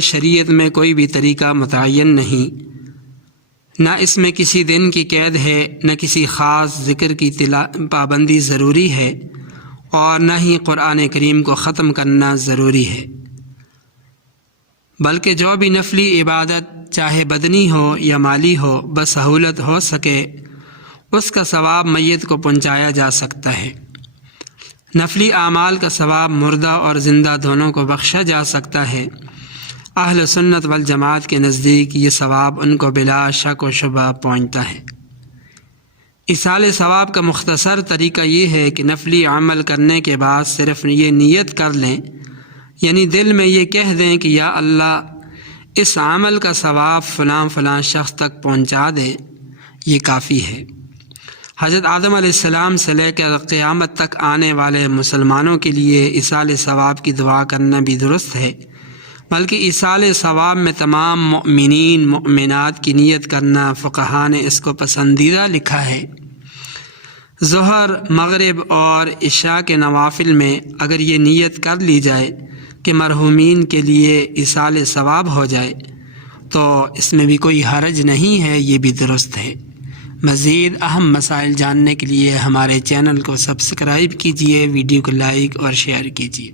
شریعت میں کوئی بھی طریقہ متعین نہیں، نہ اس میں کسی دن کی قید ہے، نہ کسی خاص ذکر کی پابندی ضروری ہے، اور نہ ہی قرآن کریم کو ختم کرنا ضروری ہے، بلکہ جو بھی نفلی عبادت چاہے بدنی ہو یا مالی ہو بسہولت ہو سکے اس کا ثواب میت کو پہنچایا جا سکتا ہے۔ نفلی اعمال کا ثواب مردہ اور زندہ دونوں کو بخشا جا سکتا ہے۔ اہل سنت والجماعت کے نزدیک یہ ثواب ان کو بلا شک و شبہ پہنچتا ہے۔ ایصال ثواب کا مختصر طریقہ یہ ہے کہ نفلی عمل کرنے کے بعد صرف یہ نیت کر لیں، یعنی دل میں یہ کہہ دیں کہ یا اللہ اس عمل کا ثواب فلاں فلاں شخص تک پہنچا دے، یہ کافی ہے۔ حضرت آدم علیہ السلام سے لے کر قیامت تک آنے والے مسلمانوں کے لیے ایصال ثواب کی دعا کرنا بھی درست ہے، بلکہ ایصال ثواب میں تمام مؤمنین مؤمنات کی نیت کرنا فقہاء نے اس کو پسندیدہ لکھا ہے۔ ظہر، مغرب اور عشاء کے نوافل میں اگر یہ نیت کر لی جائے کہ مرحومین کے لیے ایصال ثواب ہو جائے تو اس میں بھی کوئی حرج نہیں ہے، یہ بھی درست ہے۔ مزید اہم مسائل جاننے کے لیے ہمارے چینل کو سبسکرائب کیجیے، ویڈیو کو لائک اور شیئر کیجیے۔